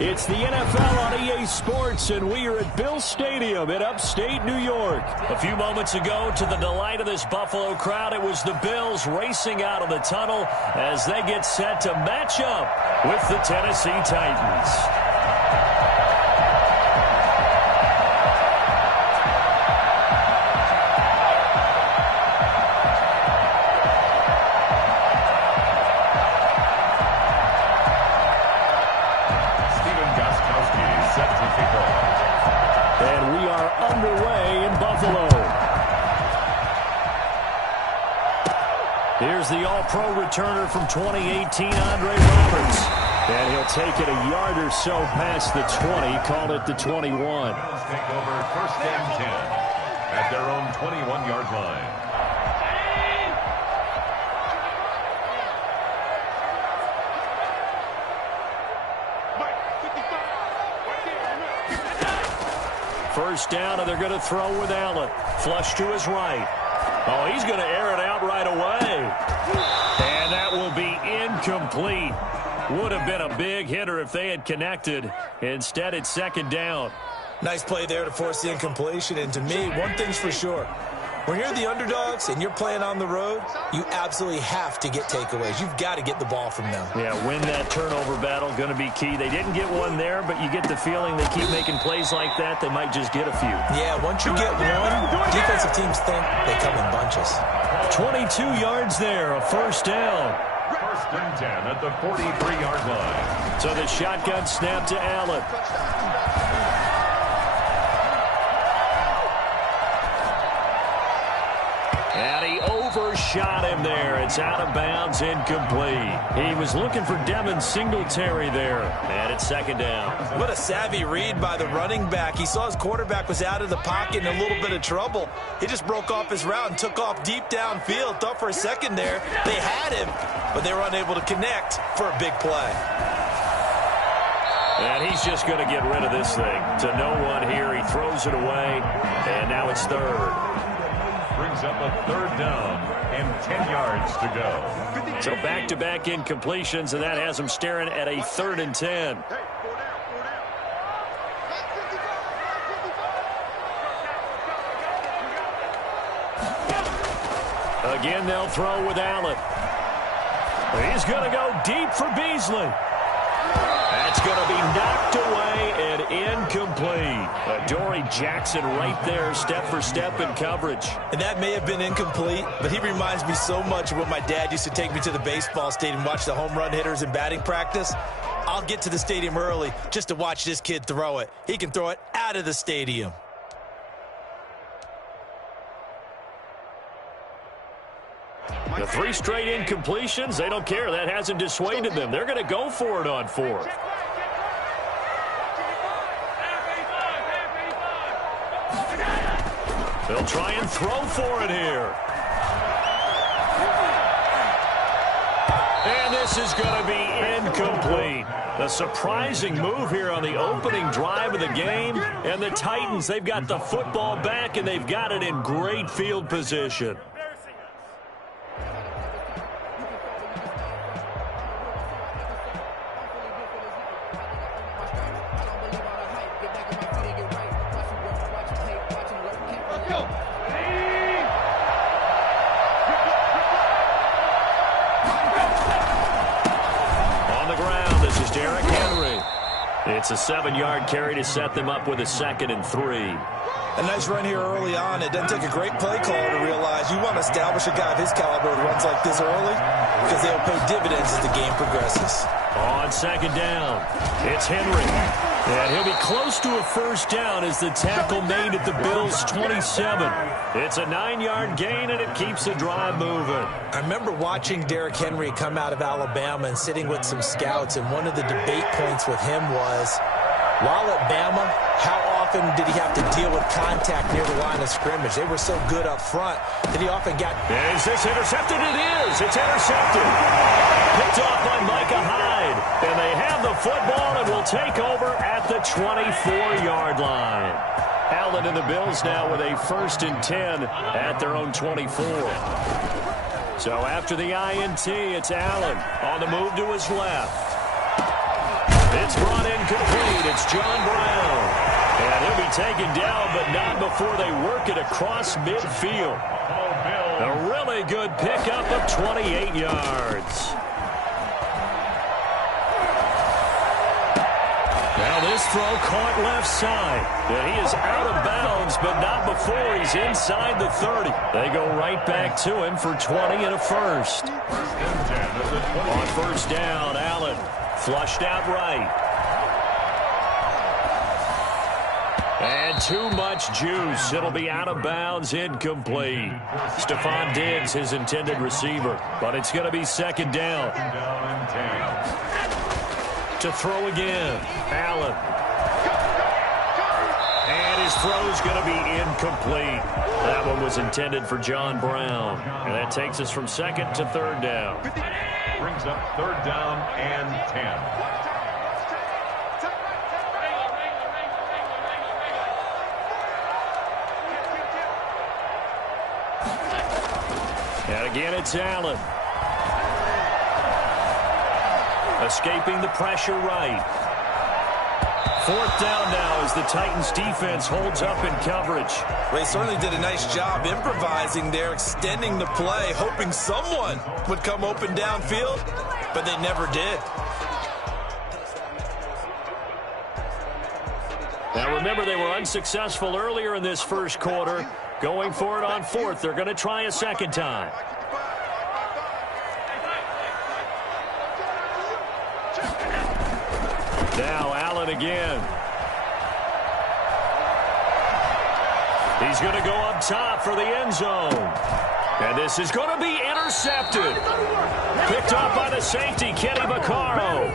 It's the NFL on EA Sports, and we are at Bill Stadium in upstate New York. A few moments ago, to the delight of this Buffalo crowd, it was the Bills racing out of the tunnel as they get set to match up with the Tennessee Titans. And we are underway in Buffalo. Here's the All-Pro returner from 2018, Andre Roberts. And he'll take it a yard or so past the 20, called it the 21. Take over first and 10 at their own 21-yard line. First down, and they're going to throw with Allen. Flush to his right. Oh, he's going to air it out right away. And that will be incomplete. Would have been a big hitter if they had connected. Instead, it's second down. Nice play there to force the incompletion. And to me, one thing's for sure. When you're the underdogs and you're playing on the road, you absolutely have to get takeaways. You've got to get the ball from them. Yeah, win that turnover battle, going to be key. They didn't get one there, but you get the feeling they keep making plays like that, they might just get a few. Yeah, once you get one, defensive teams think they come in bunches. 22 yards there, a first down. First and 10 at the 43-yard line. So the shotgun snap to Allen. And he overshot him there. It's out of bounds, incomplete. He was looking for Devin Singletary there. And it's second down. What a savvy read by the running back. He saw his quarterback was out of the pocket in a little bit of trouble. He just broke off his route and took off deep downfield. Thought for a second there they had him, but they were unable to connect for a big play. And he's just going to get rid of this thing. To no one here. He throws it away, and now it's third. Brings up a third down and 10 yards to go. So back-to-back incompletions, and that has him staring at a third and 10. Again, they'll throw with Allen. He's going to go deep for Beasley. That's going to be knocked away and incomplete. Adoree Jackson right there, step for step in coverage. And that may have been incomplete, but he reminds me so much of when my dad used to take me to the baseball stadium and watch the home run hitters in batting practice. I'll get to the stadium early just to watch this kid throw it. He can throw it out of the stadium. The 3 straight incompletions, they don't care. That hasn't dissuaded them. They're going to go for it on fourth. They'll try and throw for it here. And this is going to be incomplete. A surprising move here on the opening drive of the game. And the Titans, they've got the football back, and they've got it in great field position. It's a 7-yard carry to set them up with a 2nd and 3. A nice run here early on. It doesn't take a great play caller to realize you want to establish a guy of his caliber with runs like this early because they'll pay dividends as the game progresses. On second down, it's Henry. And he'll be close to a first down as the tackle made at the Bills' 27. It's a 9-yard gain, and it keeps the drive moving. I remember watching Derrick Henry come out of Alabama and sitting with some scouts, and one of the debate points with him was, while at Bama, how often did he have to deal with contact near the line of scrimmage? They were so good up front that he often got... Is this intercepted? It is. It's intercepted. Picked off by Micah Hyde. And they have the football and will take over at the 24-yard line. Allen and the Bills now with a 1st and 10 at their own 24. So after the INT, it's Allen on the move to his left. It's brought in complete. It's John Brown. And he'll be taken down, but not before they work it across midfield. A really good pickup of 28 yards. Now this throw caught left side. And he is out of bounds, but not before he's inside the 30. They go right back to him for 20 and a first. On first down, Allen flushed out right. And too much juice. It'll be out of bounds, incomplete. Stephon Diggs, his intended receiver. But it's going to be second down. To throw again, Allen. And his throw's going to be incomplete. That one was intended for John Brown. And that takes us from second to third down. Brings up third down and 10. And again, it's Allen. Escaping the pressure right. Fourth down now as the Titans defense holds up in coverage. They certainly did a nice job improvising there, extending the play, hoping someone would come open downfield, but they never did. Now remember, they were unsuccessful earlier in this first quarter. Going for it on fourth. They're going to try a second time. Now Allen again. He's going to go up top for the end zone. And this is going to be intercepted. Picked off by the safety, Kenny Vaccaro.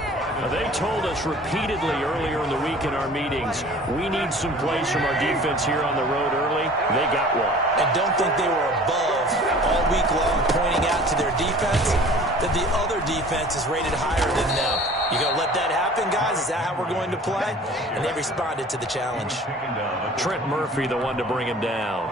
They told us repeatedly earlier in the week in our meetings, we need some plays from our defense here on the road early. They got one. And don't think they were above all week long pointing out to their defense that the other defense is rated higher than them. You going to let that happen, guys? Is that how we're going to play? And they responded to the challenge. Trent Murphy, the one to bring him down.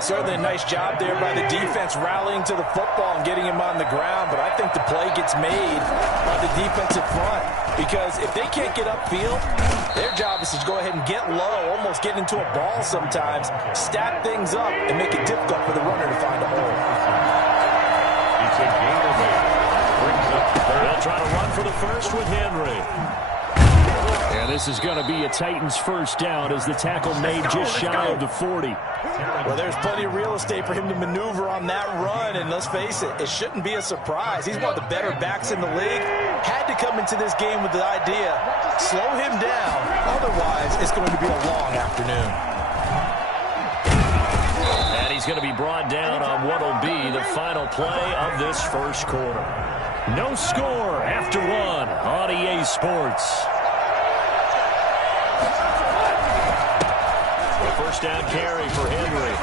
Certainly a nice job there by the defense rallying to the football and getting him on the ground, but I think the play gets made by the defensive front because if they can't get upfield, their job is to go ahead and get low, almost get into a ball sometimes, stack things up, and make it difficult for the runner to find a hole. It's a gain of 8. Brings up third. They'll try to run for the first with Henry. And this is going to be a Titans first down as the tackle made just shy of the 40. Well, there's plenty of real estate for him to maneuver on that run, and let's face it, it shouldn't be a surprise. He's one of the better backs in the league. Had to come into this game with the idea, slow him down, otherwise it's going to be a long afternoon. And he's going to be brought down on what will be the final play of this first quarter. No score after one on EA Sports. First down carry for Henry.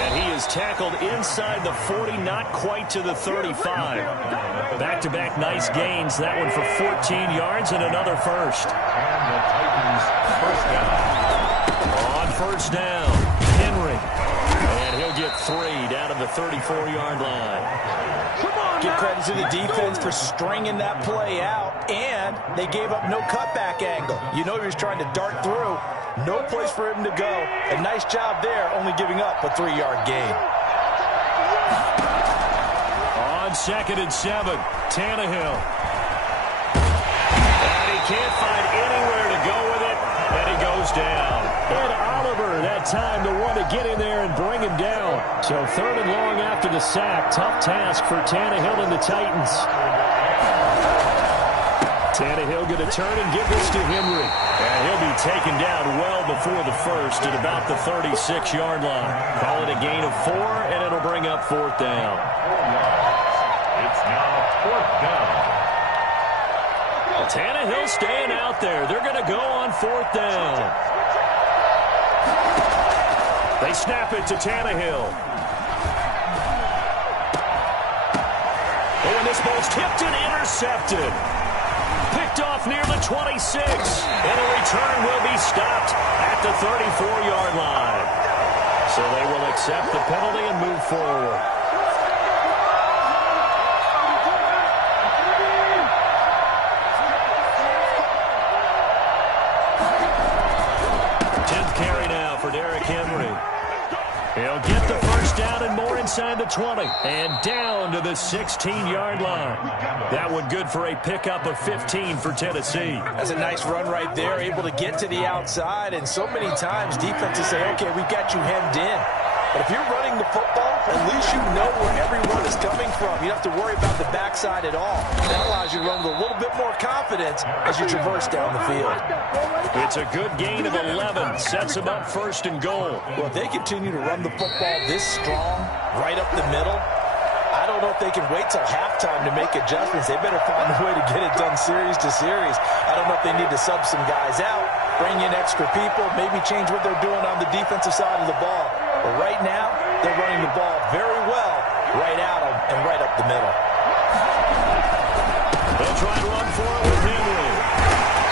And he is tackled inside the 40, not quite to the 35. Back-to-back nice gains. That one for 14 yards and another first. And the Titans first down. On first down, Henry. And he'll get 3 down to the 34-yard line. Give credit to the defense for stringing that play out, and they gave up no cutback angle. You know he was trying to dart through. No place for him to go. A nice job there, only giving up a 3-yard gain. On second and 7, Tannehill. And he can't find anywhere to go with it, and he goes down. And Oliver, that time, the one to get in there and bring him down. So third and long after the sack. Tough task for Tannehill and the Titans. Tannehill going to turn and give this to Henry. And he'll be taken down well before the first at about the 36-yard line. Call it a gain of 4, and it'll bring up fourth down. It's now fourth down. Tannehill staying out there. They're going to go on fourth down. They snap it to Tannehill. Oh, and this ball's tipped and intercepted. Picked off near the 26. And a return will be stopped at the 34-yard line. So they will accept the penalty and move forward. Derrick Henry. He'll get the first down and more inside the 20. And down to the 16-yard line. That one good for a pickup of 15 for Tennessee. That's a nice run right there, able to get to the outside. And so many times defenses say, okay, we've got you hemmed in. But if you're running the football, at least you know where everyone is coming from. You don't have to worry about the backside at all. That allows you to run with a little bit more confidence as you traverse down the field. It's a good gain of 11. Sets them up first and goal. Well, if they continue to run the football this strong, right up the middle, I don't know if they can wait till halftime to make adjustments. They better find a way to get it done series to series. I don't know if they need to sub some guys out, bring in extra people, maybe change what they're doing on the defensive side of the ball. But right now, they're running the ball very well right at them and right up the middle. They'll try to run for it with Henry.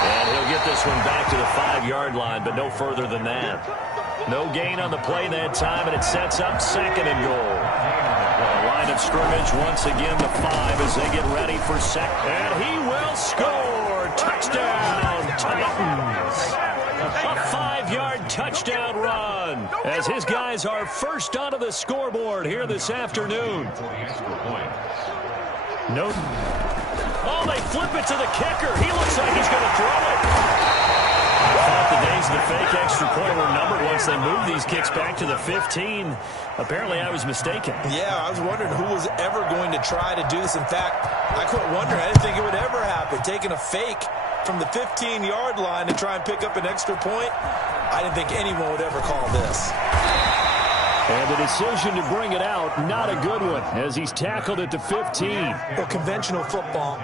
And he'll get this one back to the 5-yard line, but no further than that. No gain on the play that time, and it sets up second and goal. The line of scrimmage once again the 5 as they get ready for second. And he will score. Touchdown, Titans. A 5-yard touchdown run as his guys are first onto the scoreboard here this afternoon. No. Oh, they flip it to the kicker. He looks like he's going to throw it. I thought the days of the fake extra point were numbered once they moved these kicks back to the 15. Apparently, I was mistaken. Yeah, I was wondering who was ever going to try to do this. In fact, I quit wondering. I didn't think it would ever happen. Taking a fake from the 15-yard line to try and pick up an extra point, I didn't think anyone would ever call this. And the decision to bring it out, not a good one, as he's tackled at the 15. Well, conventional football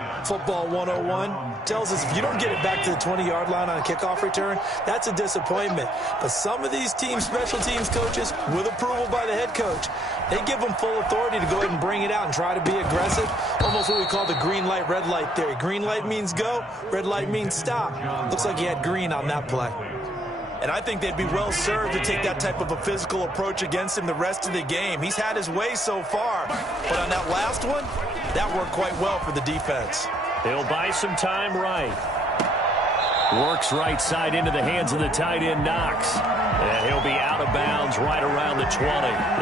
101, tells us if you don't get it back to the 20-yard line on a kickoff return, that's a disappointment. But some of these special teams coaches, with approval by the head coach, they give them full authority to go ahead and bring it out and try to be aggressive. Almost what we call the green light, red light theory. Green light means go, red light means stop. Looks like he had green on that play. And I think they'd be well served to take that type of a physical approach against him the rest of the game. He's had his way so far. But on that last one, that worked quite well for the defense. He'll buy some time right. Works right side into the hands of the tight end, Knox. And he'll be out of bounds right around the 20.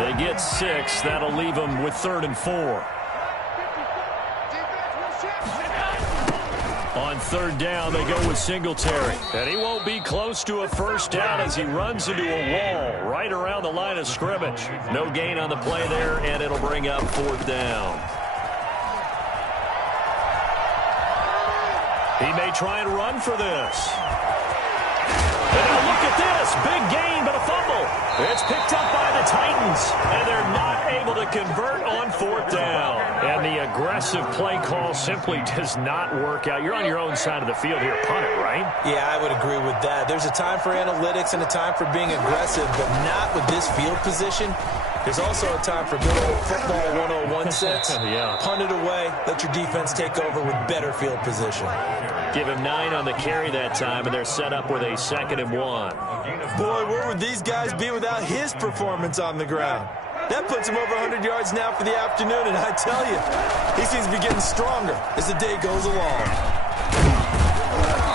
They get 6. That'll leave them with 3rd and 4. On 3rd down, they go with Singletary. And he won't be close to a first down as he runs into a wall right around the line of scrimmage. No gain on the play there, and it'll bring up 4th down. He may try and run for this. And now look at this. Big gain, but a fumble. It's picked up by the Titans, and they're not able to convert on 4th down. And the aggressive play call simply does not work out. You're on your own side of the field here. Punt it, right? Yeah, I would agree with that. There's a time for analytics and a time for being aggressive, but not with this field position. There's also a time for good old football 101 sense. Yeah. Punt it away. Let your defense take over with better field position. Give him 9 on the carry that time, and they're set up with a 2nd and 1. Boy, where would these guys be without his performance on the ground? That puts him over 100 yards now for the afternoon, and I tell you, he seems to be getting stronger as the day goes along.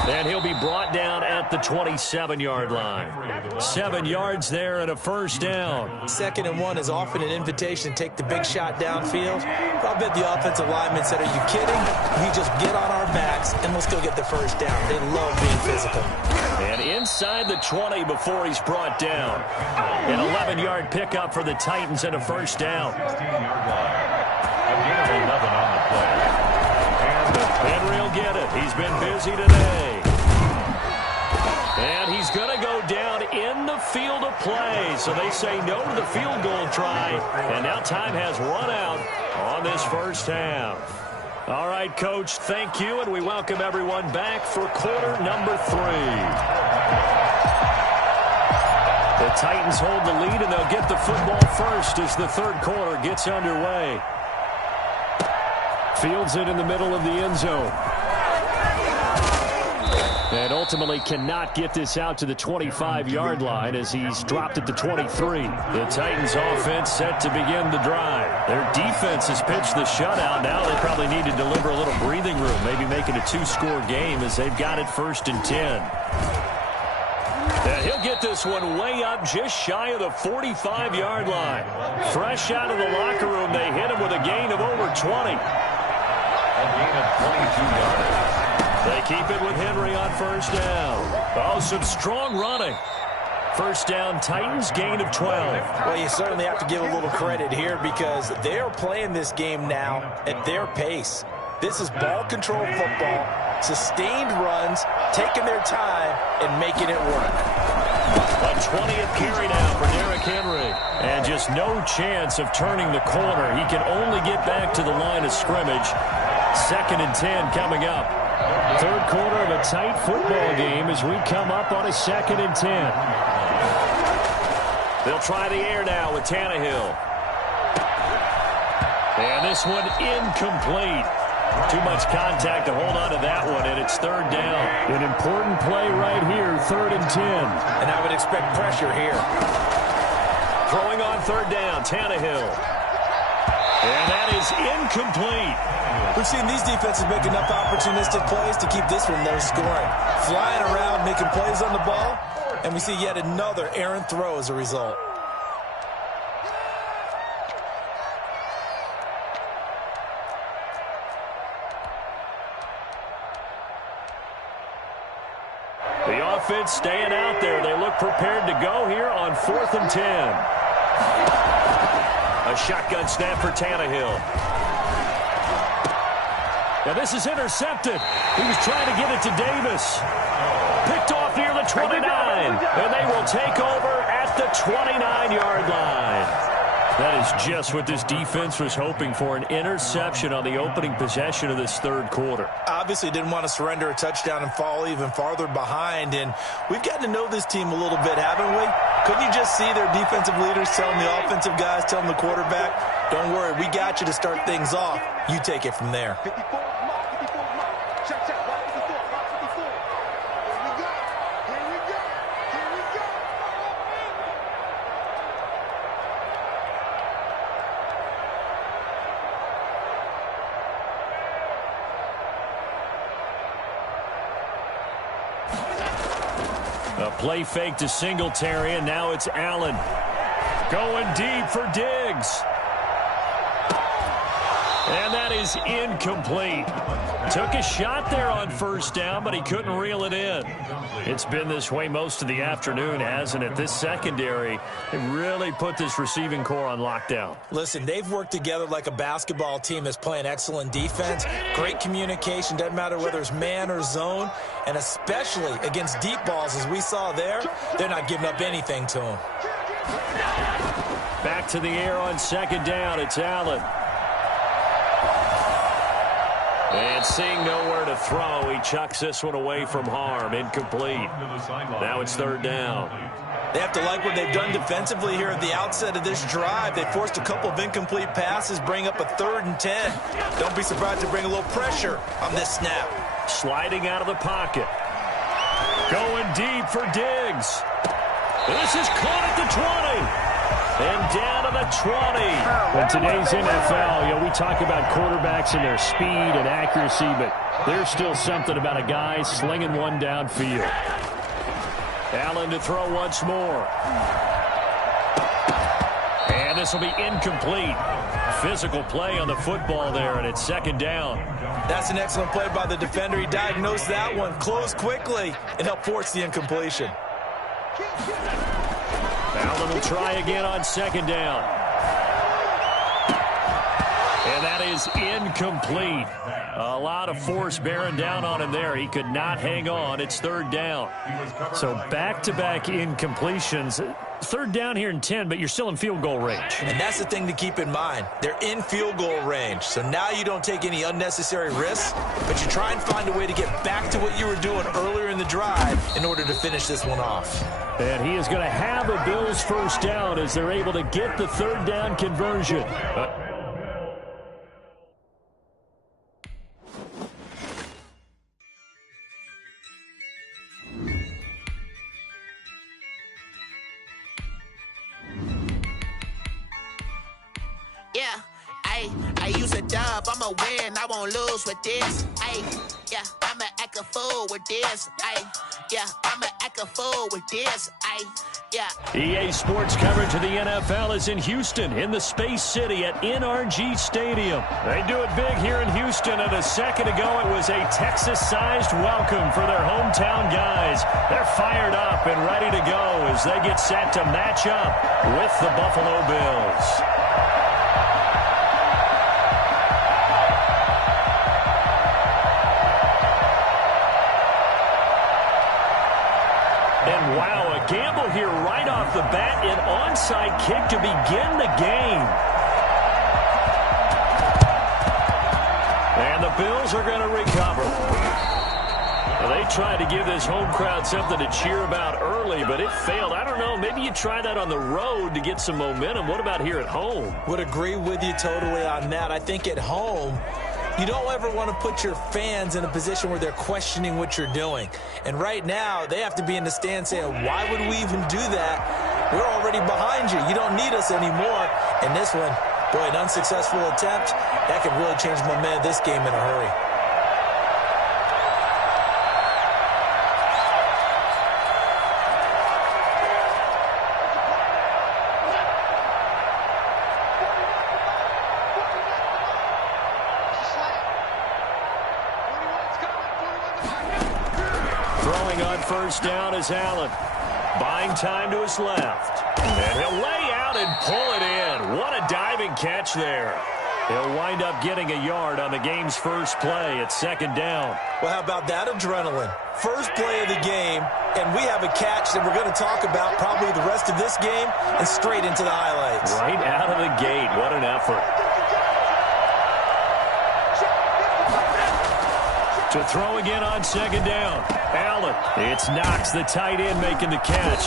And he'll be brought down at the 27-yard line. 7 yards there and a first down. 2nd and 1 is often an invitation to take the big shot downfield. I'll bet the offensive lineman said, are you kidding? We just get on our backs and let's go get the first down. They love being physical. And inside the 20 before he's brought down. An 11-yard pickup for the Titans and a first down. Henry will get it. He's been busy today. And he's going to go down in the field of play. So they say no to the field goal try. And now time has run out on this first half. All right, Coach, thank you. And we welcome everyone back for quarter number 3. The Titans hold the lead, and they'll get the football first as the 3rd quarter gets underway. Fields it in the middle of the end zone. And ultimately cannot get this out to the 25-yard line as he's dropped at the 23. The Titans offense set to begin the drive. Their defense has pitched the shutout. Now they probably need to deliver a little breathing room, maybe make it a 2-score game as they've got it 1st and 10. And he'll get this one way up just shy of the 45-yard line. Fresh out of the locker room, they hit him with a gain of over 20. A gain of 22 yards. They keep it with Henry on first down. Oh, some strong running. First down, Titans, gain of 12. Well, you certainly have to give a little credit here because they're playing this game now at their pace. This is ball control football, sustained runs, taking their time, and making it work. A 20th carry now for Derrick Henry. And just no chance of turning the corner. He can only get back to the line of scrimmage. 2nd and 10 coming up. Third quarter of a tight football game as we come up on a 2nd and 10. They'll try the air now with Tannehill. And this one incomplete. Too much contact to hold on to that one, and it's third down. An important play right here, 3rd and 10. And I would expect pressure here. Throwing on third down, Tannehill. And that is incomplete. We've seen these defenses make enough opportunistic plays to keep this one low scoring. Flying around, making plays on the ball, and we see yet another errant throw as a result. The offense staying out there. They look prepared to go here on 4th and 10. A shotgun snap for Tannehill. Now this is intercepted. He was trying to get it to Davis. Picked off near the 29. And they will take over at the 29-yard line. That is just what this defense was hoping for, an interception on the opening possession of this third quarter. Obviously didn't want to surrender a touchdown and fall even farther behind, and we've gotten to know this team a little bit, haven't we? Couldn't you just see their defensive leaders telling the offensive guys, telling the quarterback, don't worry, we got you to start things off. You take it from there. A play fake to Singletary, and now it's Allen. Going deep for Diggs. And that is incomplete. Took a shot there on first down, but he couldn't reel it in. It's been this way most of the afternoon, hasn't it? This secondary, they really put this receiving core on lockdown. Listen, they've worked together like a basketball team that's playing excellent defense. Great communication, doesn't matter whether it's man or zone. And especially against deep balls, as we saw there, they're not giving up anything to them. Back to the air on second down, it's Allen. And seeing nowhere to throw, he chucks this one away from harm. Incomplete. Now it's third down. They have to like what they've done defensively here at the outset of this drive. They forced a couple of incomplete passes, bring up a 3rd and 10. Don't be surprised to bring a little pressure on this snap. Sliding out of the pocket. Going deep for Diggs. This is caught at the 20. And down to the 20. In today's NFL, we talk about quarterbacks and their speed and accuracy, but there's still something about a guy slinging one downfield. Allen to throw once more. And this will be incomplete. Physical play on the football there, and it's second down. That's an excellent play by the defender. He diagnosed that one, closed quickly, and helped force the incompletion. Allen will try again on second down. And that is incomplete. A lot of force bearing down on him there. He could not hang on. It's third down. So back-to-back incompletions. Third down here in 10, but you're still in field goal range. And that's the thing to keep in mind. They're in field goal range. So now you don't take any unnecessary risks, but you try and find a way to get back to what you were doing earlier in the drive in order to finish this one off. And he is going to have a Bills first down as they're able to get the third down conversion. Yeah, I use a dub, I'ma win, I won't lose with this. Yeah, I'ma act act a fool with this. Yeah, I'ma act a fool with this. Yeah. EA Sports coverage of the NFL is in Houston, in the Space City at NRG Stadium. They do it big here in Houston, and a second ago it was a Texas-sized welcome for their hometown guys. They're fired up and ready to go as they get set to match up with the Buffalo Bills. And wow, a gamble here right off the bat, an onside kick to begin the game. And the Bills are going to recover. Well, they tried to give this home crowd something to cheer about early, but it failed. I don't know, maybe you try that on the road to get some momentum. What about here at home? Would agree with you totally on that. I think at home, you don't ever want to put your fans in a position where they're questioning what you're doing. And right now, they have to be in the stand saying, why would we even do that? We're already behind you. You don't need us anymore. And this one, boy, an unsuccessful attempt, that could really change the momentum of this game in a hurry. Throwing on first down is Allen. Buying time to his left. And he'll lay out and pull it in. What a diving catch there. He'll wind up getting a yard on the game's first play at second down. Well, how about that adrenaline? First play of the game, and we have a catch that we're going to talk about probably the rest of this game and straight into the highlights. Right out of the gate. What an effort. To throw again on second down. Allen. It's Knox, the tight end, making the catch.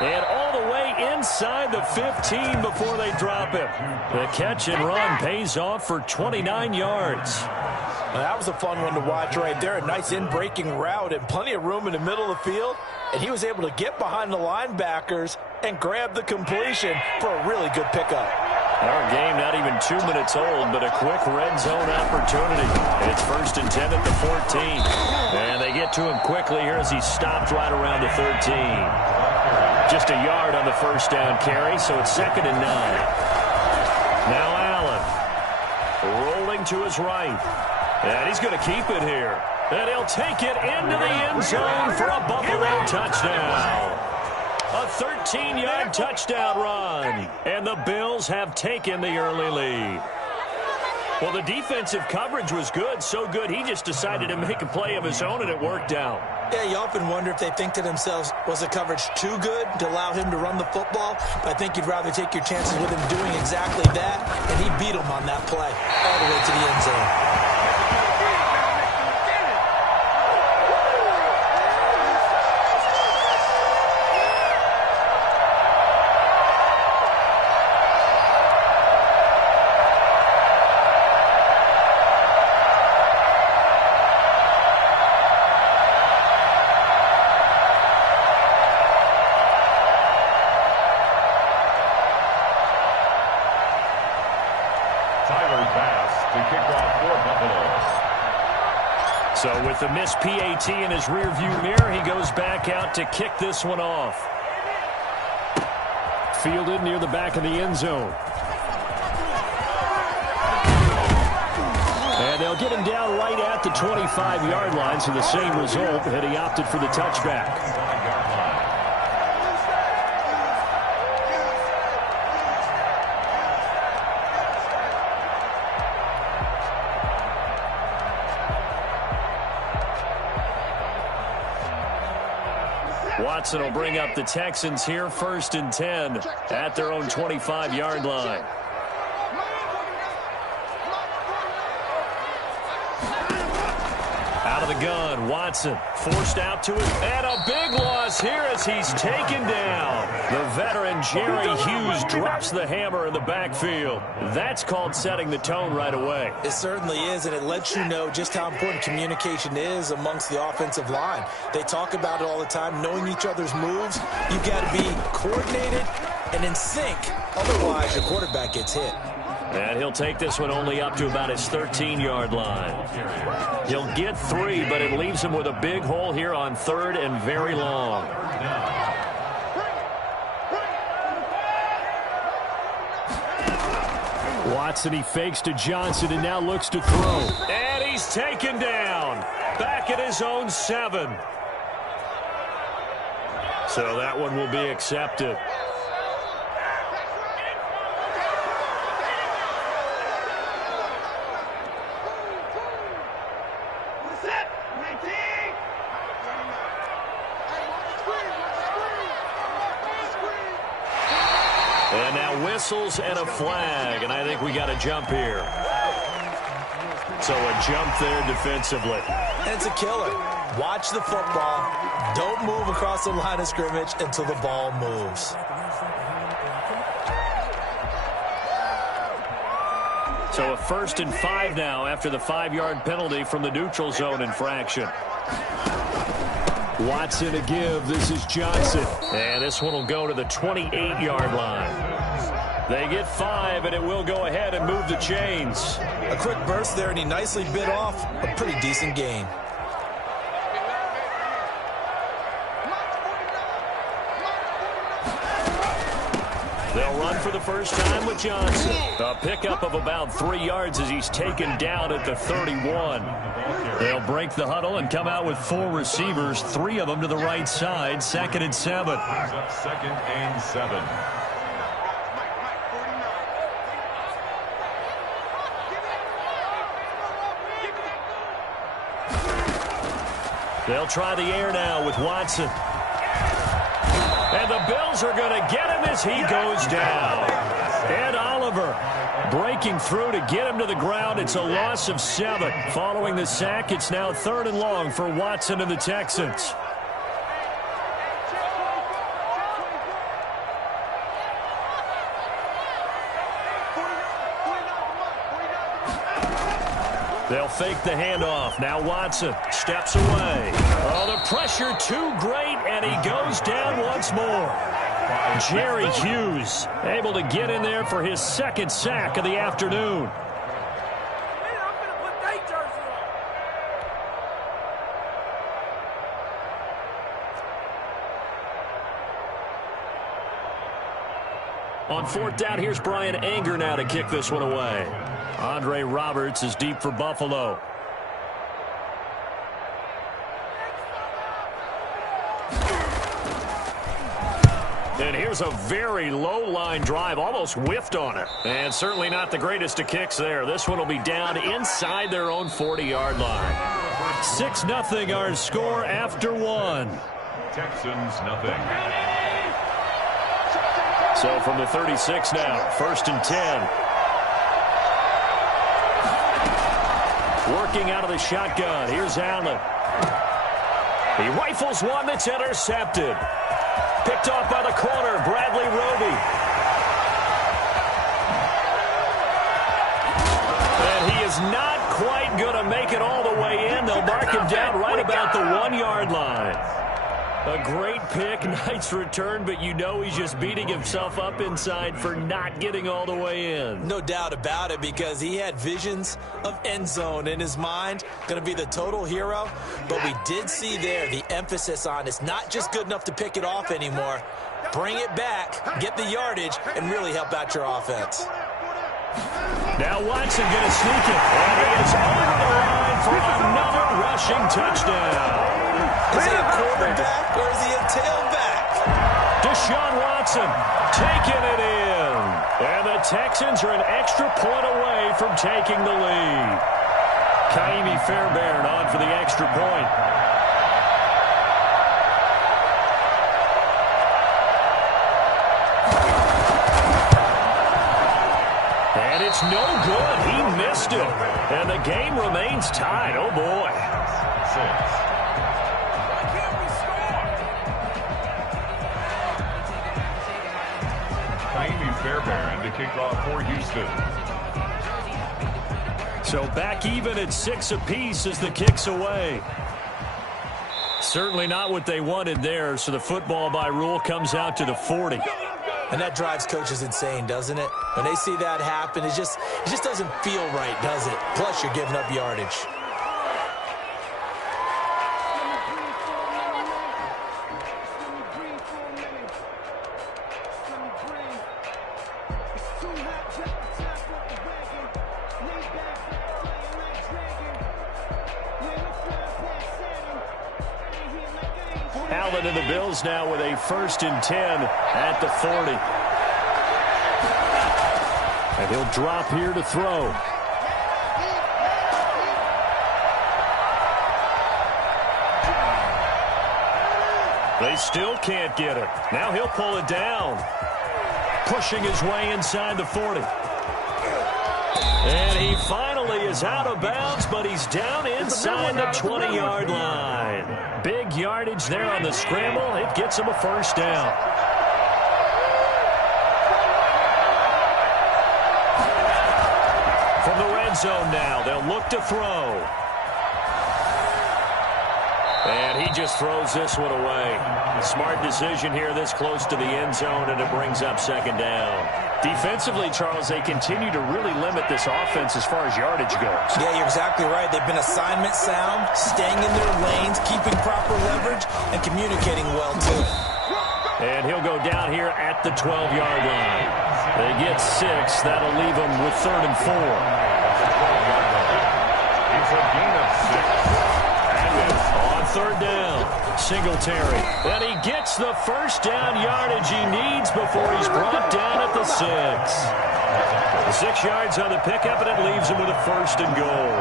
And all the way inside the 15 before they drop him. The catch and run pays off for 29 yards. Well, that was a fun one to watch right there. A nice in-breaking route and plenty of room in the middle of the field. And he was able to get behind the linebackers and grab the completion for a really good pickup. Our game not even 2 minutes old, but a quick red zone opportunity. It's 1st and 10 at the 14. And they get to him quickly here as he stopped right around the 13. Just a yard on the first down carry, so it's 2nd and 9. Now Allen rolling to his right. And he's going to keep it here. And he'll take it into the end zone for a Buffalo touchdown. A 13-yard touchdown run. And the Bills have taken the early lead. Well, the defensive coverage was good, so good he just decided to make a play of his own, and it worked out. Yeah, you often wonder if they think to themselves, was the coverage too good to allow him to run the football? But I think you'd rather take your chances with him doing exactly that, and he beat him on that play all the way to the end zone. So with the missed PAT in his rearview mirror, he goes back out to kick this one off. Fielded near the back of the end zone. And they'll get him down right at the 25-yard line, so the same result, and he opted for the touchback. Watson will bring up the Texans here, 1st and 10 at their own 25-yard line. Out of the gun, Watson forced out to it, and a big loss here as he's taken down. The veteran Jerry Hughes drops the hammer in the backfield. That's called setting the tone right away. It certainly is, and it lets you know just how important communication is amongst the offensive line. They talk about it all the time, knowing each other's moves. You've got to be coordinated and in sync. Otherwise, your quarterback gets hit. And he'll take this one only up to about his 13-yard line. He'll get 3, but it leaves him with a big hole here on 3rd and very long. Watson, he fakes to Johnson and now looks to throw. And he's taken down. Back at his own 7. So that one will be accepted. And now whistles and a flag, and I think we got a jump here. So a jump there defensively. And it's a killer. Watch the football. Don't move across the line of scrimmage until the ball moves. So a 1st and 5 now after the 5-yard penalty from the neutral zone infraction. Watson to give. This is Johnson. And this one will go to the 28-yard line. They get 5, and it will go ahead and move the chains. A quick burst there, and he nicely bit off a pretty decent gain. They'll run for the first time with Johnson. A pickup of about 3 yards as he's taken down at the 31. They'll break the huddle and come out with 4 receivers, 3 of them to the right side. 2nd and 7. 2nd and 7. They'll try the air now with Watson. And the Bills are going to get him as he goes down. And Oliver breaking through to get him to the ground. It's a loss of 7. Following the sack, it's now 3rd and long for Watson and the Texans. They'll fake the handoff. Now Watson steps away. Oh, the pressure too great, and he goes down once more. Jerry Hughes able to get in there for his 2nd sack of the afternoon. On 4th down, here's Brian Anger now to kick this one away. Andre Roberts is deep for Buffalo. And here's a very low-line drive, almost whiffed on it. And certainly not the greatest of kicks there. This one will be down inside their own 40-yard line. 6-0 our score after 1. Texans nothing. So from the 36 now, 1st and 10. Working out of the shotgun. Here's Allen. He rifles one that's intercepted. Picked off by the corner, Bradley Roby. And he is not quite going to make it all the way in. They'll mark him down right about the 1-yard line. A great pick, nice return, but you know he's just beating himself up inside for not getting all the way in. No doubt about it, because he had visions of end zone in his mind. Going to be the total hero. But we did see there the emphasis on it's not just good enough to pick it off anymore. Bring it back, get the yardage, and really help out your offense. Now Watson going to sneak it. And he is over the line for another rushing touchdown. Is he a quarterback or is he a tailback? Deshaun Watson taking it in. And the Texans are an extra point away from taking the lead. Kaimi Fairbairn on for the extra point. And it's no good. He missed it. And the game remains tied. Oh, boy. 6. Fairbairn to kick off for Houston. So back even at 6 apiece as the kick's away. Certainly not what they wanted there, so the football by rule comes out to the 40. And that drives coaches insane, doesn't it? When they see that happen, it just doesn't feel right, does it? Plus, you're giving up yardage. Allen and the Bills now with a 1st and 10 at the 40. And he'll drop here to throw. They still can't get it. Now he'll pull it down. Pushing his way inside the 40. And he finally is out of bounds, but he's down inside the 20-yard line. Big yardage there on the scramble. It gets him a 1st down. From the red zone now, they'll look to throw. And he just throws this one away. Smart decision here this close to the end zone, and it brings up 2nd down. Defensively, Charles, they continue to really limit this offense as far as yardage goes. Yeah, you're exactly right. They've been assignment sound, staying in their lanes, keeping proper leverage, and communicating well, too. And he'll go down here at the 12-yard line. They get 6. That'll leave them with 3rd and 4. It's a gain of 6. On 3rd down, Singletary. And he gets the 1st down yardage he needs before he's brought down at the 6. 6 yards on the pickup, and it leaves him with a 1st and goal.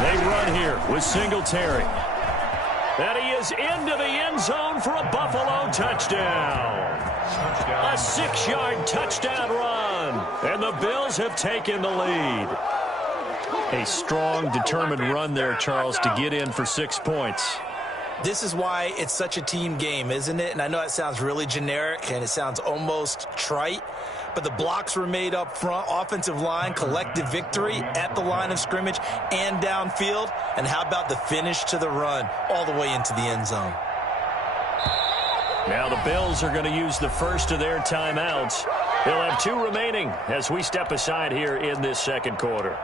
They run here with Singletary. And he is into the end zone for a Buffalo touchdown. A 6-yard touchdown run. And the Bills have taken the lead. A strong, determined run there, Charles, to get in for 6 points. This is why it's such a team game, isn't it? And I know it sounds really generic and it sounds almost trite, but the blocks were made up front, offensive line, collective victory at the line of scrimmage and downfield. And how about the finish to the run all the way into the end zone? Now the Bills are going to use the first of their timeouts. They'll have 2 remaining as we step aside here in this 2nd quarter.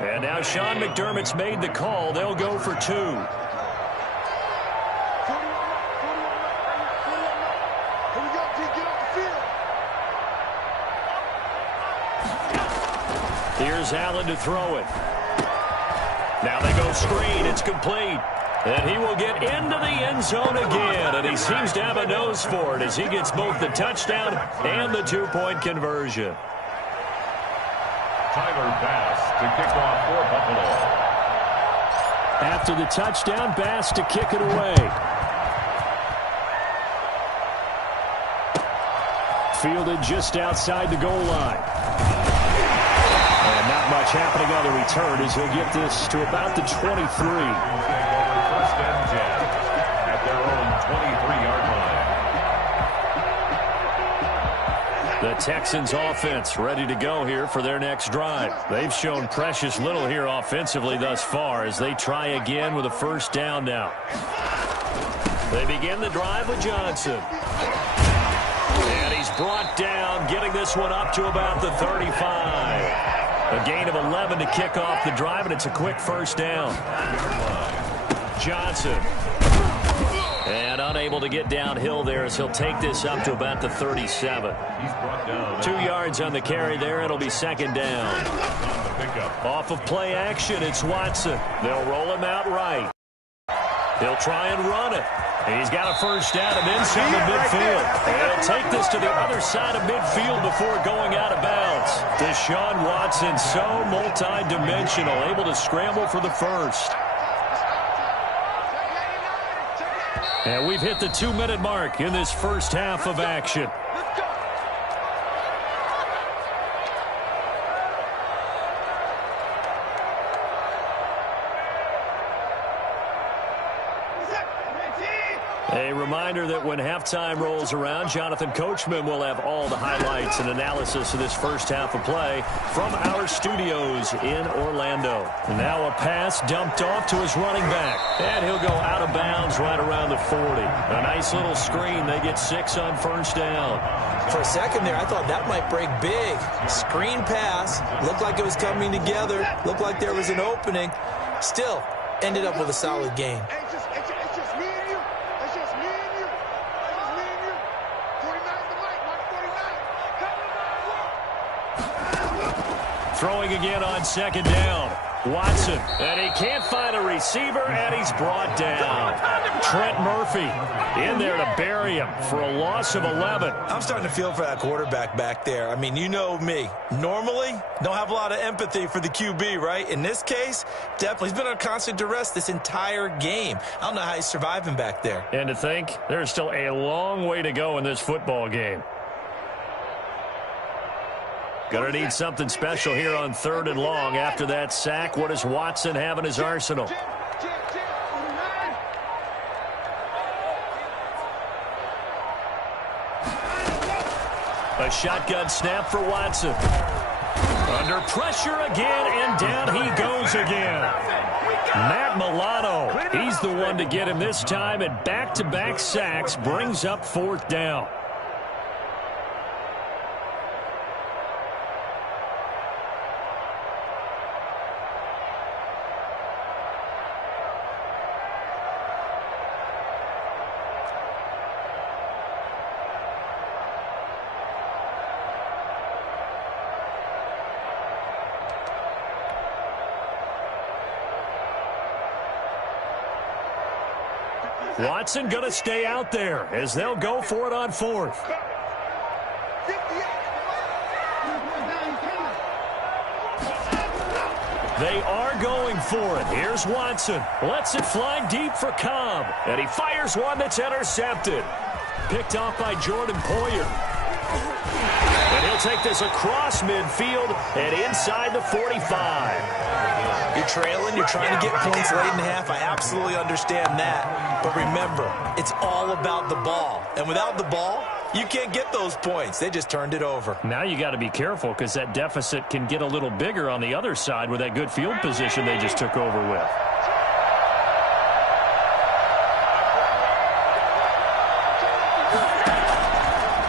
And now Sean McDermott's made the call. They'll go for 2. Here's Allen to throw it. Now they go screen. It's complete. And he will get into the end zone again. And he seems to have a nose for it as he gets both the touchdown and the 2-point conversion. Tyler Bass to kick off for Buffalo. After the touchdown, Bass to kick it away. Fielded just outside the goal line. And not much happening on the return as he'll get this to about the 23. 1st and 10 at their own 23-yard line. The Texans offense ready to go here for their next drive. They've shown precious little here offensively thus far as they try again with a 1st down now. They begin the drive with Johnson. And he's brought down, getting this one up to about the 35. A gain of 11 to kick off the drive, and it's a quick 1st down. Johnson. And unable to get downhill there as he'll take this up to about the 37. 2 yards on the carry there. It'll be 2nd down. Off of play action, it's Watson. They'll roll him out right. He'll try and run it. He's got a 1st down and then some in midfield. And he'll take this to the other side of midfield before going out of bounds. Deshaun Watson, so multi-dimensional, able to scramble for the 1st. And we've hit the 2-minute mark in this first half of action. A reminder that when halftime rolls around, Jonathan Coachman will have all the highlights and analysis of this first half of play from our studios in Orlando. And now a pass dumped off to his running back. And he'll go out of bounds right around the 40. A nice little screen. They get 6 on first down. For a second there, I thought that might break big. Screen pass. Looked like it was coming together. Looked like there was an opening. Still, ended up with a solid game. Throwing again on second down. Watson, and he can't find a receiver, and he's brought down. Trent Murphy in there to bury him for a loss of 11. I'm starting to feel for that quarterback back there. I mean, you know me. Normally, don't have a lot of empathy for the QB, right? In this case, definitely. He's been under constant duress this entire game. I don't know how he's surviving back there. And to think, there's still a long way to go in this football game. Going to need something special here on 3rd and long. After that sack, what does Watson have in his arsenal? A shotgun snap for Watson. Under pressure again, and down he goes again. Matt Milano, he's the one to get him this time, and back-to-back sacks brings up 4th down. Watson going to stay out there as they'll go for it on 4th. They are going for it. Here's Watson. Lets it fly deep for Cobb. And he fires one that's intercepted. Picked off by Jordan Poyer. And he'll take this across midfield and inside the 45. You're trailing. You're trying to get points late in the half. I absolutely understand that. But remember, it's all about the ball. And without the ball, you can't get those points. They just turned it over. Now you got to be careful because that deficit can get a little bigger on the other side with that good field position they just took over with.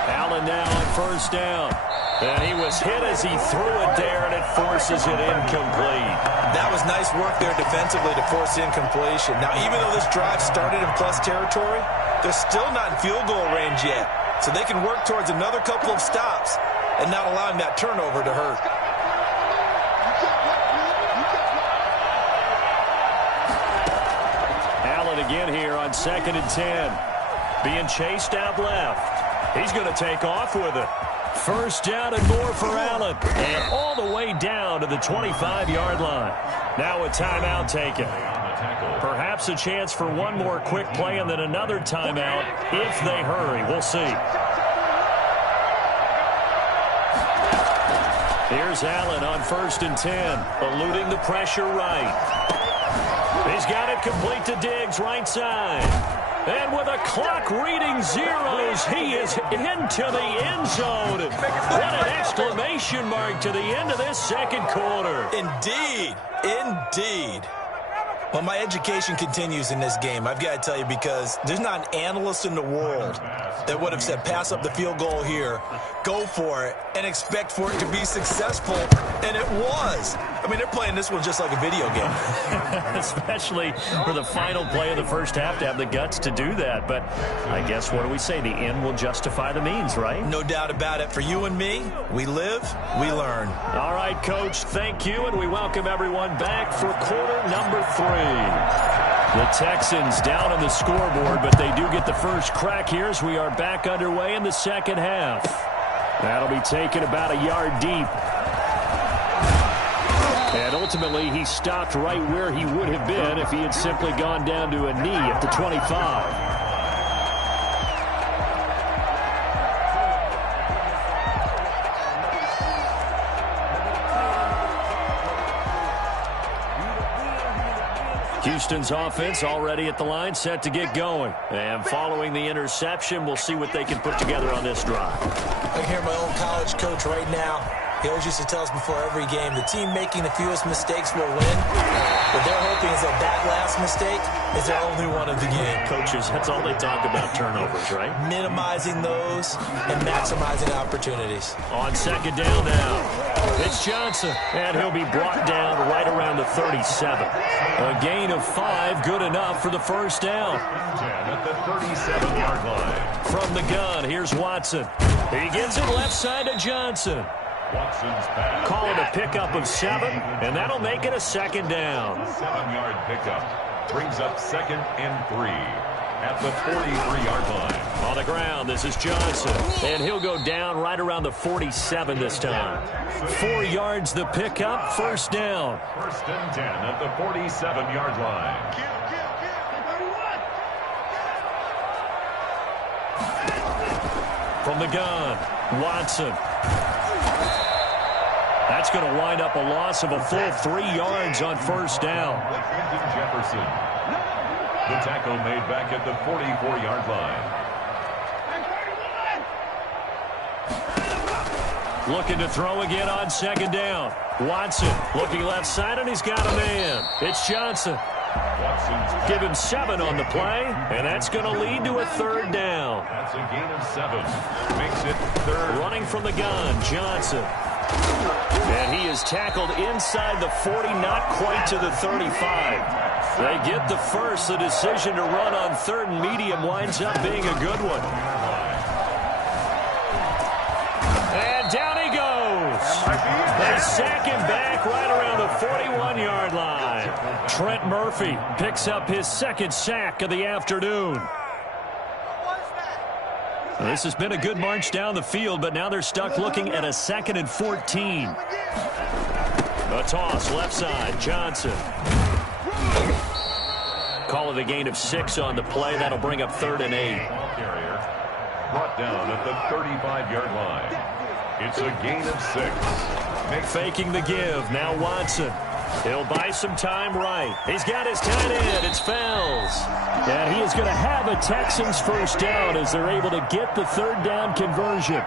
Allen now on first down. And he was hit as he threw it there, and it forces it incomplete. That was nice work there defensively to force incompletion. Now, even though this drive started in plus territory, they're still not in field goal range yet. So they can work towards another couple of stops and not allowing that turnover to hurt. Allen again here on 2nd and 10. Being chased out left. He's going to take off with it. First down and more for Allen. And all the way down to the 25-yard line. Now a timeout taken. Perhaps a chance for one more quick play and then another timeout if they hurry. We'll see. Here's Allen on 1st and 10. Eluding the pressure right. He's got it complete to Diggs right side. And with a clock reading zeros, he is into the end zone. What an exclamation mark to the end of this second quarter. Indeed. Indeed. Well, my education continues in this game, I've got to tell you, because there's not an analyst in the world that would have said pass up the field goal here, go for it, and expect for it to be successful, and it was. I mean, they're playing this one just like a video game. Especially for the final play of the first half to have the guts to do that. But I guess, what do we say? The end will justify the means, right? No doubt about it. For you and me, we live, we learn. All right, Coach, thank you, and we welcome everyone back for quarter number 3. The Texans down on the scoreboard, but they do get the first crack here as we are back underway in the second half. That'll be taken about a yard deep. And ultimately, he stopped right where he would have been if he had simply gone down to a knee at the 25. Houston's offense already at the line, set to get going. And following the interception, we'll see what they can put together on this drive. I hear my old college coach right now. He always used to tell us before every game, the team making the fewest mistakes will win. What they're hoping is that last mistake is their only one of the game. Coaches, that's all they talk about, turnovers, right? Minimizing those and maximizing opportunities. On second down now, it's Johnson, and he'll be brought down right around the 37. A gain of 5, good enough for the first down. 10 at the 37-yard line. From the gun, here's Watson. He gives it left side to Johnson. Watson's pass. Call it a pickup of 7, and that'll make it a second down. 7-yard pickup. Brings up 2nd and 3 at the 43-yard line. On the ground, this is Johnson, and he'll go down right around the 47 this time. 4 yards the pickup, first down. 1st and 10 at the 47-yard line. From the gun, Watson. That's going to wind up a loss of a full 3 yards on first down. Jefferson. The tackle made back at the 44-yard line. Looking to throw again on second down. Watson looking left side, and he's got a man. It's Johnson. Give him 7 on the play, and that's going to lead to a third down. That's a gain of 7. Makes it third. Running from the gun, Johnson. And he is tackled inside the 40, not quite to the 35. They get the first. The decision to run on 3rd and medium winds up being a good one. And down he goes. They sack him back right around the 41-yard line. Trent Murphy picks up his 2nd sack of the afternoon. This has been a good march down the field, but now they're stuck looking at a 2nd and 14. A toss, left side, Johnson. Call it a gain of 6 on the play. That'll bring up 3rd and 8. Carrier brought down at the 35-yard line. It's a gain of 6. Faking the give, now Watson. He'll buy some time right. He's got his tight end. It's Fells. And he is going to have a Texans first down as they're able to get the 3rd down conversion.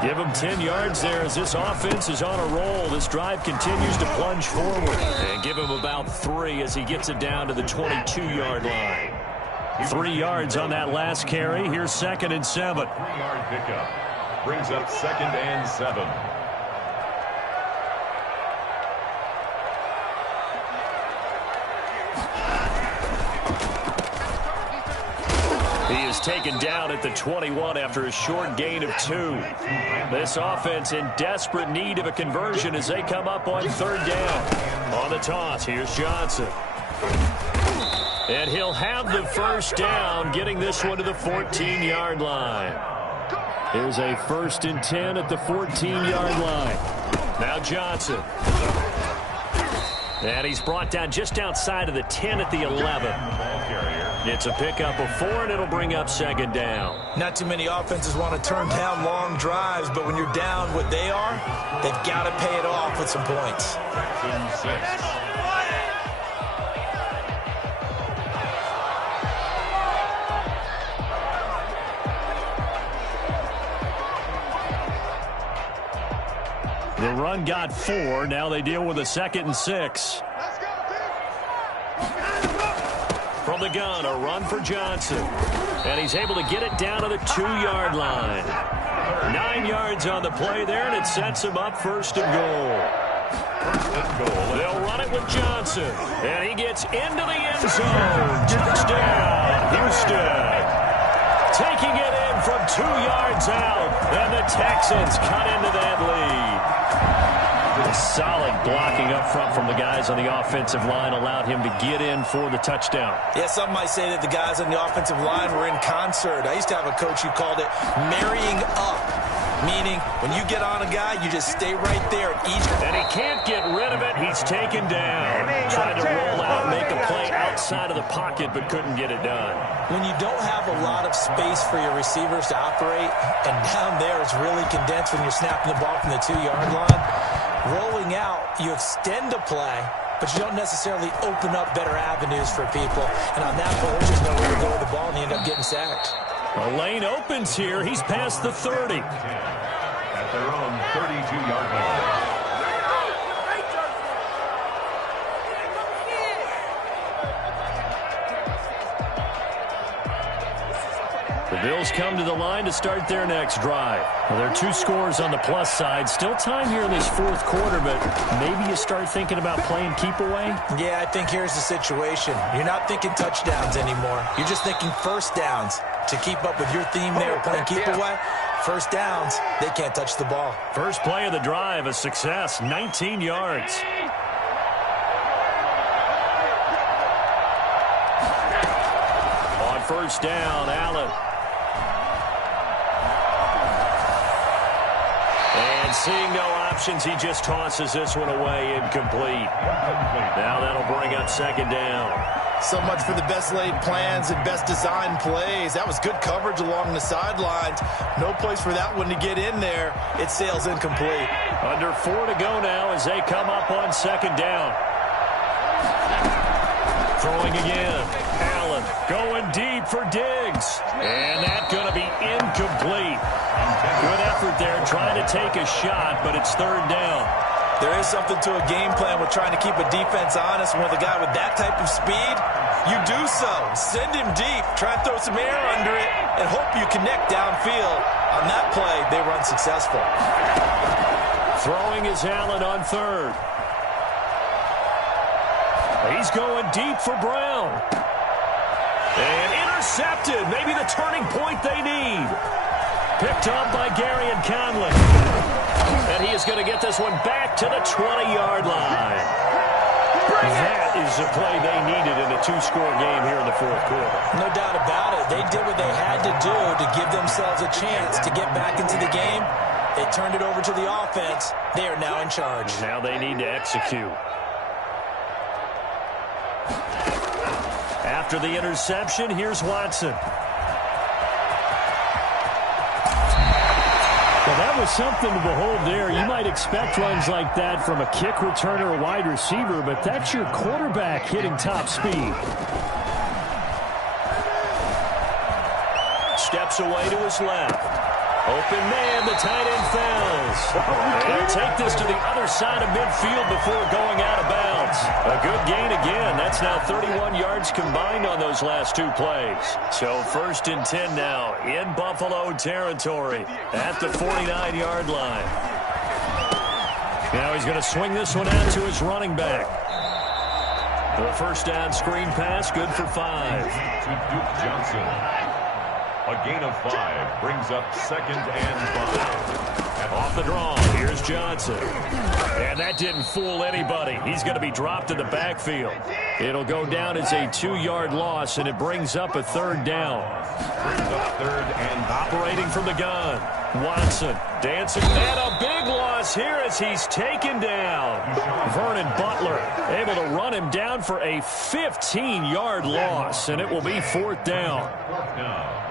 Give him 10 yards there as this offense is on a roll. This drive continues to plunge forward. And give him about 3 as he gets it down to the 22-yard line. 3 yards on that last carry. Here's 2nd and 7. 3-yard pickup. Brings up 2nd and 7. He is taken down at the 21 after a short gain of 2. This offense in desperate need of a conversion as they come up on 3rd down. On the toss, here's Johnson. And he'll have the first down, getting this one to the 14-yard line. Here's a 1st and 10 at the 14-yard line. Now Johnson. And he's brought down just outside of the 10 at the 11. It's a pickup of 4, and it'll bring up 2nd down. Not too many offenses want to turn down long drives, but when you're down what they are, they've got to pay it off with some points. The run got 4. Now they deal with a 2nd and 6. From the gun, a run for Johnson. And he's able to get it down to the 2-yard line. 9 yards on the play there, and it sets him up 1st and goal. They'll run it with Johnson. And he gets into the end zone. Touchdown, Houston. Taking it in from 2 yards out. And the Texans cut into that lead. Solid blocking up front from the guys on the offensive line allowed him to get in for the touchdown. Yeah, some might say that the guys on the offensive line were in concert. I used to have a coach who called it marrying up, meaning when you get on a guy, you just stay right there. And he can't get rid of it. He's taken down. Tried to roll out, make a play outside of the pocket, but couldn't get it done. When you don't have a lot of space for your receivers to operate, and down there it's really condensed when you're snapping the ball from the 2-yard line, rolling out, you extend a play, but you don't necessarily open up better avenues for people. And on that play, there's just nowhere to go with the ball, and he ended up getting sacked. A lane opens here. He's past the 30. At their own 32-yard line. The Bills come to the line to start their next drive. Well, there are 2 scores on the plus side. Still time here in this 4th quarter, but maybe you start thinking about playing keep away? Yeah, I think here's the situation. You're not thinking touchdowns anymore. You're just thinking first downs. To keep up with your theme there, playing keep away, first downs, they can't touch the ball. First play of the drive, a success, 19 yards. On first down, Allen. And seeing no options, he just tosses this one away, incomplete. Now that'll bring up second down. So much for the best laid plans and best designed plays. That was good coverage along the sidelines. No place for that one to get in there. It sails incomplete. Under 4 to go now as they come up on second down. Throwing again. Allen going deep for Diggs. And that's going to be incomplete. Good effort there trying to take a shot, but it's third down. There is something to a game plan with trying to keep a defense honest. When with a guy with that type of speed, you do so. Send him deep. Try and throw some air under it and hope you connect downfield. On that play, they were unsuccessful. Throwing is Allen on third. He's going deep for Brown. And intercepted. Maybe the turning point they need. Picked up by Gary and Conley. And he is going to get this one back to the 20-yard line. That is the play they needed in a 2-score game here in the 4th quarter. No doubt about it. They did what they had to do to give themselves a chance to get back into the game. They turned it over to the offense. They are now in charge. Now they need to execute. After the interception, here's Watson. Well, that was something to behold there. You might expect runs like that from a kick returner or wide receiver, but that's your quarterback hitting top speed. Steps away to his left. Open man, the tight end fails. And he'll take this to the other side of midfield before going out of bounds. A good gain again. That's now 31 yards combined on those last 2 plays. So 1st and 10 now in Buffalo territory at the 49-yard line. Now he's going to swing this one out to his running back. The first down screen pass, good for 5. To Duke Johnson. A gain of 5 brings up 2nd and 5. Off the draw, here's Johnson. And that didn't fool anybody. He's going to be dropped in the backfield. It'll go down as a 2-yard loss, and it brings up a 3rd down. Brings up 3rd and operating from the gun. Watson dancing. And a big loss here as he's taken down. Vernon Butler able to run him down for a 15-yard loss, and it will be 4th down. 4th down.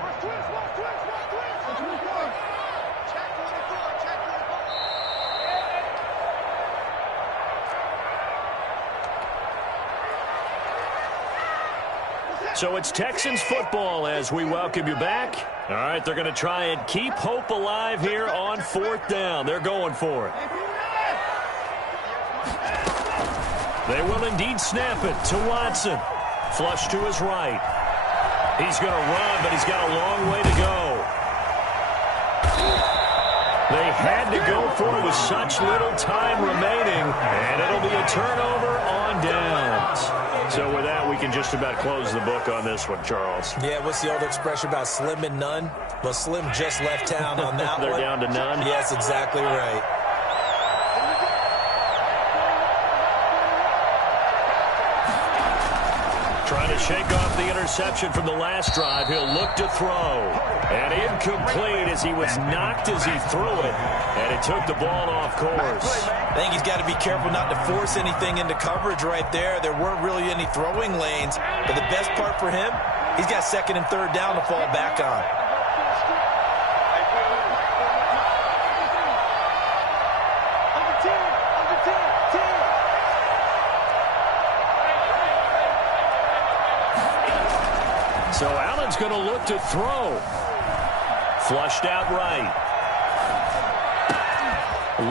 So it's Texans football as we welcome you back. All right, they're going to try and keep hope alive here on 4th down. They're going for it. They will indeed snap it to Watson. Flush to his right. He's going to run, but he's got a long way to go. They had to go for it with such little time remaining, and it'll be a turnover on downs. So with that, we can just about close the book on this one, Charles. Yeah, what's the old expression about slim and none? Well, Slim just left town on that They're one. down to none? Yes, exactly right. Trying to shake off the interception from the last drive. He'll look to throw. And incomplete as he was knocked as he threw it. And it took the ball off course. I think he's got to be careful not to force anything into coverage right there. There weren't really any throwing lanes. But the best part for him, he's got 2nd and 3rd down to fall back on. going to look to throw. Flushed out right.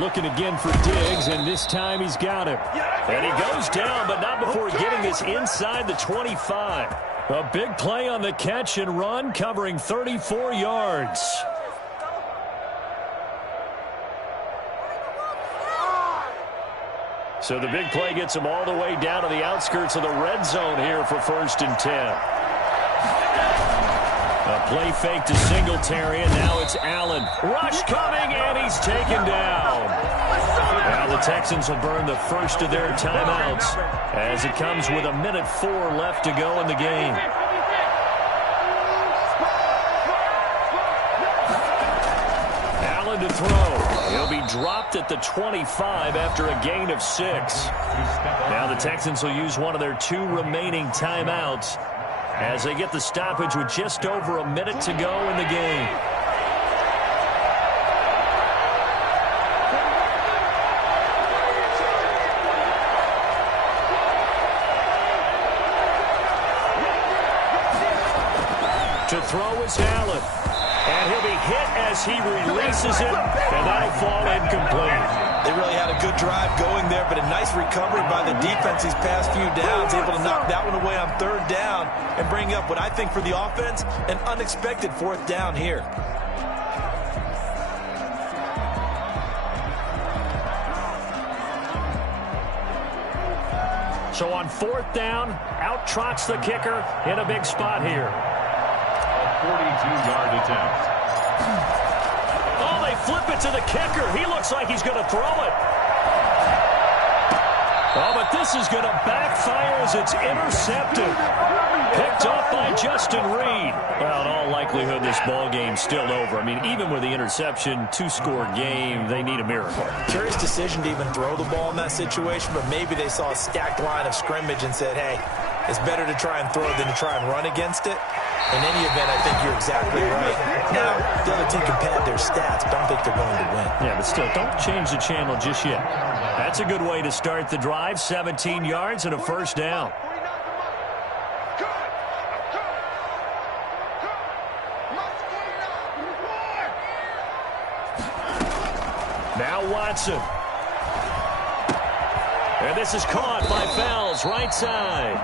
Looking again for Diggs, and this time he's got him. And he goes down, but not before getting this inside the 25. A big play on the catch and run, covering 34 yards. So the big play gets him all the way down to the outskirts of the red zone here for 1st and 10. A play fake to Singletary, and now it's Allen. Rush coming, and he's taken down. Now the Texans will burn the first of their timeouts as it comes with 1:04 left to go in the game. Allen to throw. He'll be dropped at the 25 after a gain of 6. Now the Texans will use one of their 2 remaining timeouts as they get the stoppage with just over a minute to go in the game. To throw is Allen. And he'll be hit as he releases it, and that'll fall incomplete. They really had a good drive going there, but a nice recovery by the defense these past few downs, able to knock that one away on 3rd down and bring up what I think for the offense, an unexpected 4th down here. So on 4th down, out trots the kicker in a big spot here. 42-yard attempt. Oh, they flip it to the kicker. He looks like he's going to throw it. Oh, but this is going to backfire as it's intercepted. Picked off by Justin Reed. Well, in all likelihood, this ball game's still over. I mean, even with the interception, 2-score game, they need a miracle. Curious decision to even throw the ball in that situation, but maybe they saw a stacked line of scrimmage and said, hey, it's better to try and throw than to try and run against it. In any event, I think you're exactly right. Now, the other team can pad their stats, but I don't think they're going to win. Yeah, but still, don't change the channel just yet. That's a good way to start the drive. 17 yards and a 1st down. Now Watson. And this is caught by Fells, right side.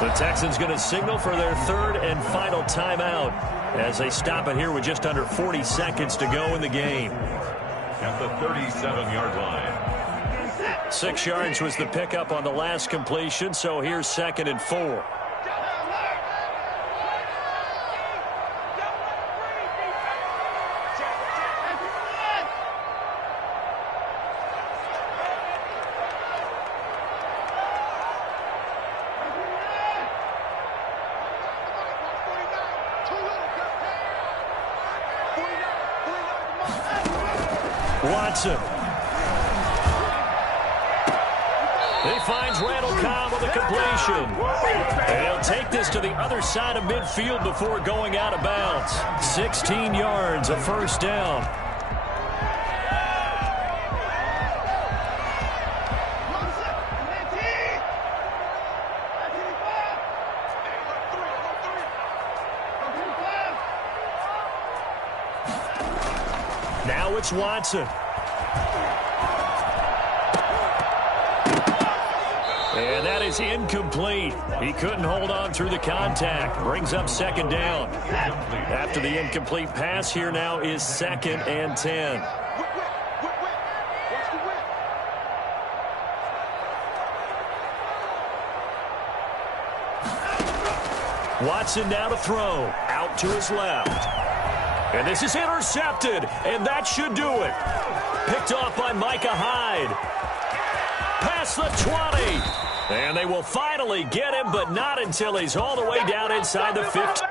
The Texans going to signal for their 3rd and final timeout as they stop it here with just under 40 seconds to go in the game. At the 37-yard line. 6 yards was the pickup on the last completion, so here's 2nd and 4. Watson. He finds Randall Cobb with a completion. And he'll take this to the other side of midfield before going out of bounds. 16 yards, a 1st down. Now it's Watson. And that is incomplete. He couldn't hold on through the contact. Brings up 2nd down. After the incomplete pass, here now is 2nd and 10. Watson now to throw. Out to his left. And this is intercepted, and that should do it. Picked off by Micah Hyde. Past the 20. And they will finally get him, but not until he's all the way down inside the 15.